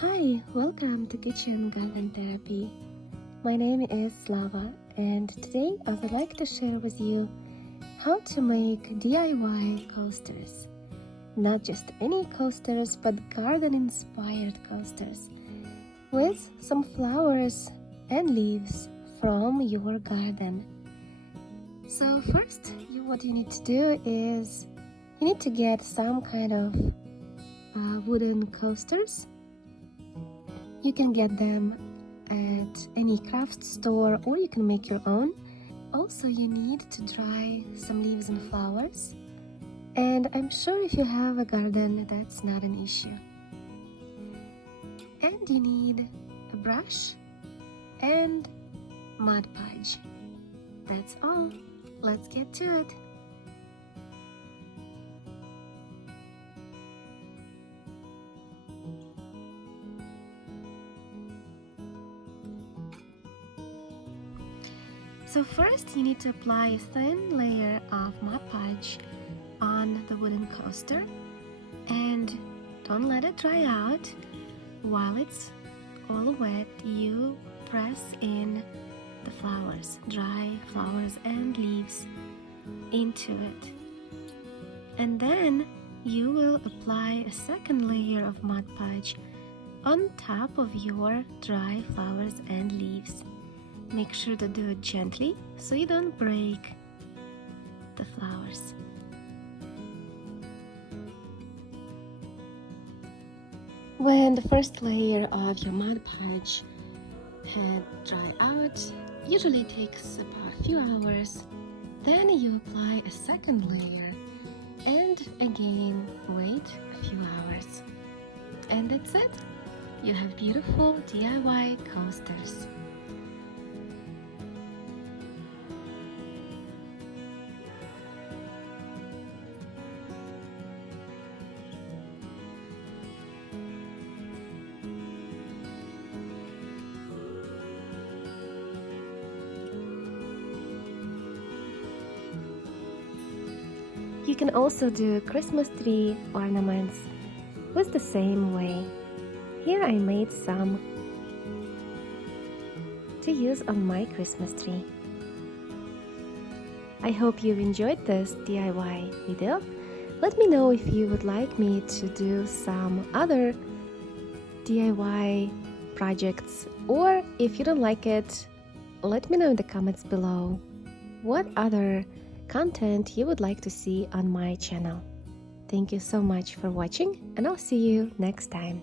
Hi, welcome to Kitchen Garden Therapy. My name is Slava, and today I would like to share with you how to make DIY coasters. Not just any coasters, but garden-inspired coasters with some flowers and leaves from your garden. So first, what you need to do is you need to get some kind of wooden coasters. You can get them at any craft store or you can make your own. Also, you need to dry some leaves and flowers. And I'm sure if you have a garden, that's not an issue. And you need a brush and Mod Podge. That's all. Let's get to it. So first you need to apply a thin layer of Mod Podge on the wooden coaster and don't let it dry out. While it's all wet, you press in the flowers, dry flowers and leaves into it. And then you will apply a second layer of Mod Podge on top of your dry flowers and leaves. Make sure to do it gently so you don't break the flowers. When the first layer of your Mod Podge had dried out, usually takes about a few hours, then you apply a second layer and again wait a few hours. And that's it. You have beautiful DIY coasters. You can also do Christmas tree ornaments with the same way. Here I made some to use on my Christmas tree. I hope you've enjoyed this DIY video. Let me know if you would like me to do some other DIY projects, or if you don't like it, let me know in the comments below what other content you would like to see on my channel. Thank you so much for watching, and I'll see you next time.